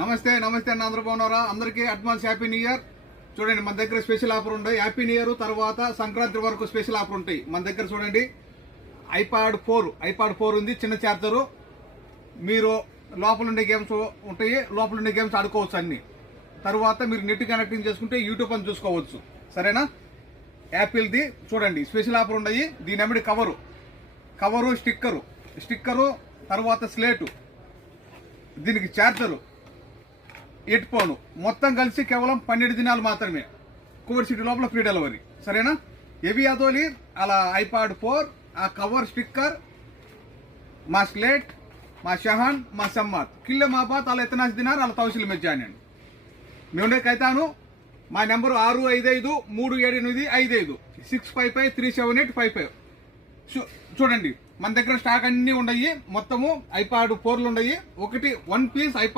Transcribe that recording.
నమస్తే నమస్తే అన్న, అందరూ బాగున్నారా? అందరికీ అడ్వాన్స్ హ్యాపీ న్యూ ఇయర్. చూడండి, మన దగ్గర స్పెషల్ ఆఫర్ ఉంటాయి. హ్యాపీ న్యూ ఇయర్ తర్వాత సంక్రాంతి వరకు స్పెషల్ ఆఫర్ ఉంటాయి మన దగ్గర. చూడండి, ఐపాడ్ 4 ఉంది, చిన్న చార్జరు. మీరు లోపల ఉండే గేమ్స్ ఉంటాయి, లోపల ఉండే గేమ్స్ ఆడుకోవచ్చు అన్ని. తర్వాత మీరు నెట్ కనెక్టింగ్ చేసుకుంటే యూట్యూబ్ అని చూసుకోవచ్చు. సరేనా? యాపిల్ది చూడండి స్పెషల్ ఆఫర్ ఉన్నాయి. దీని ఎమ్మడి కవరు స్టిక్కరు తర్వాత స్లేటు, దీనికి చార్జరు, హెడ్ ఫోన్ మొత్తం కలిసి కేవలం 12 దినాలు మాత్రమే. కోవిడ్ సిటీ లోపల ఫ్రీ డెలివరీ. సరేనా? ఎవి అదోలి అలా ఐపాడ్ 4, ఆ కవర్ స్టిక్కర్, మా స్లేట్, మా షహాన్, మా సమ్మాత్ కిల్లె మా బాత్ అలా ఎత్తనాసి దినారు అలా తౌసిల్ మీద జాయిన్ అండి. మేము కైతాను. మా నెంబరు 65537855 6553785. చూడండి, మన దగ్గర స్టాక్ అన్ని ఉన్నాయి. మొత్తము ఐపాడ్ 4లు ఉన్నాయి. 1 పీస్ ఐపాడ్